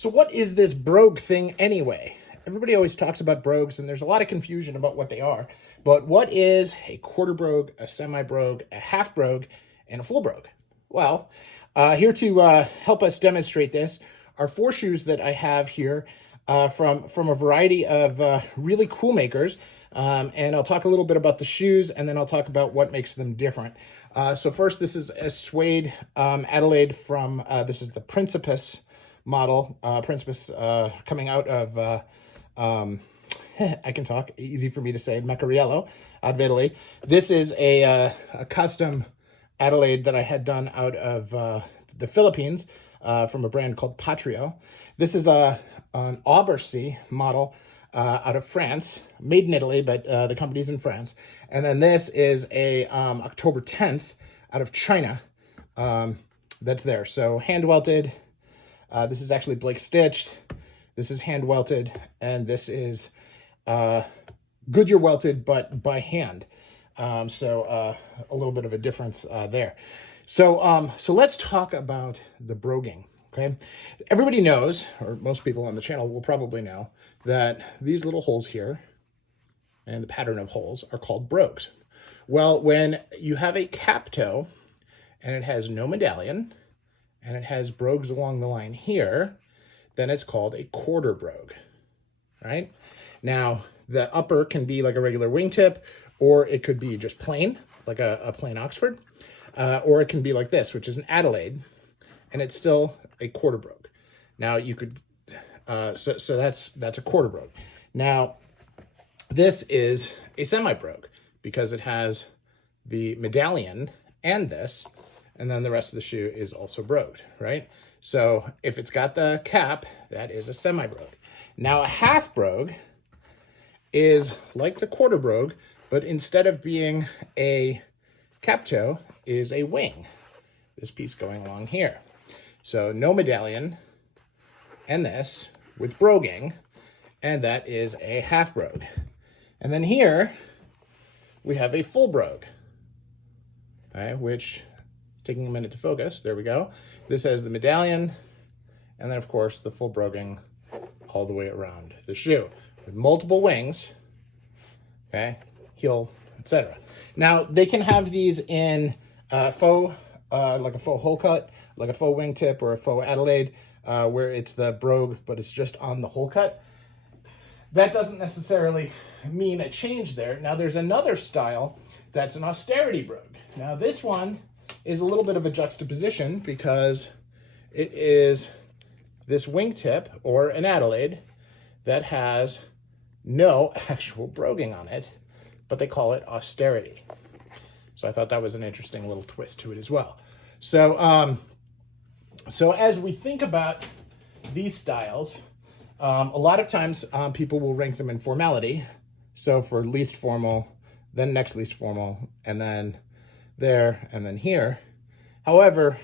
So what is this Brogue thing anyway? Everybody always talks about Brogues, and there's a lot of confusion about what they are. But what is a quarter Brogue, a semi-Brogue, a half Brogue, and a full Brogue? Well, here to help us demonstrate this are four shoes that I have here from a variety of really cool makers. And I'll talk a little bit about the shoes, and then I'll talk about what makes them different. So first, this is a suede Adelaide from, this is the Principus model, Principus coming out of, I can talk, easy for me to say, Mecariello out of Italy. This is a custom Adelaide that I had done out of the Philippines from a brand called Patrio. This is an Austerity model out of France, made in Italy, but the company's in France. And then this is a October 10th out of China that's there. So hand welted. This is actually Blake stitched. This is hand welted, and this is Goodyear welted, but by hand. So a little bit of a difference there. So let's talk about the broguing. Okay, everybody knows, or most people on the channel will probably know, that these little holes here and the pattern of holes are called brogues. Well, when you have a cap toe and it has no medallion and it has brogues along the line here, then it's called a quarter brogue, right? Now, the upper can be like a regular wingtip, or it could be just plain, like a plain Oxford, or it can be like this, which is an Adelaide, and it's still a quarter brogue. Now, you could, so that's a quarter brogue. Now, this is a semi-brogue because it has the medallion and this, and then the rest of the shoe is also brogued, right? So if it's got the cap, that is a semi-brogue. Now, a half brogue is like the quarter brogue, but instead of being a cap toe, is a wing. This piece going along here. So no medallion, and this with broguing, and that is a half brogue. And then here we have a full brogue, right, which, taking a minute to focus, there we go. This has the medallion, and then of course the full broguing all the way around the shoe with multiple wings, okay, heel, etc. Now they can have these in faux, like a faux hole cut, like a faux wingtip or a faux Adelaide, where it's the brogue, but it's just on the hole cut. That doesn't necessarily mean a change there. Now there's another style that's an Austerity brogue. Now this one is a little bit of a juxtaposition because it is this wingtip or an Adelaide that has no actual broguing on it, but they call it Austerity. So I thought that was an interesting little twist to it as well. So, so as we think about these styles, a lot of times people will rank them in formality. So for least formal, then next least formal, and then there, and then here. However,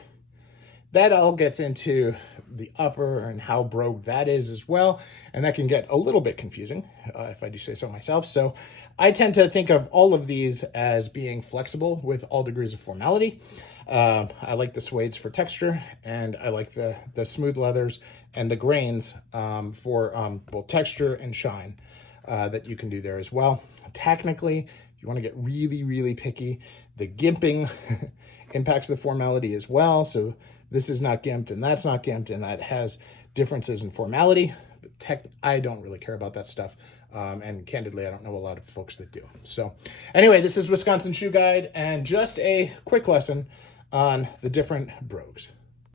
that all gets into the upper and how brogue that is as well. And that can get a little bit confusing, if I do say so myself. So I tend to think of all of these as being flexible with all degrees of formality. I like the suedes for texture, and I like the smooth leathers and the grains for both texture and shine that you can do there as well. Technically, if you want to get really, really picky, the gimping impacts the formality as well. So this is not gimped and that's not gimped, and that has differences in formality. But I don't really care about that stuff. And candidly, I don't know a lot of folks that do. So anyway, this is Wisconsin Shoe Guide, and just a quick lesson on the different brogues.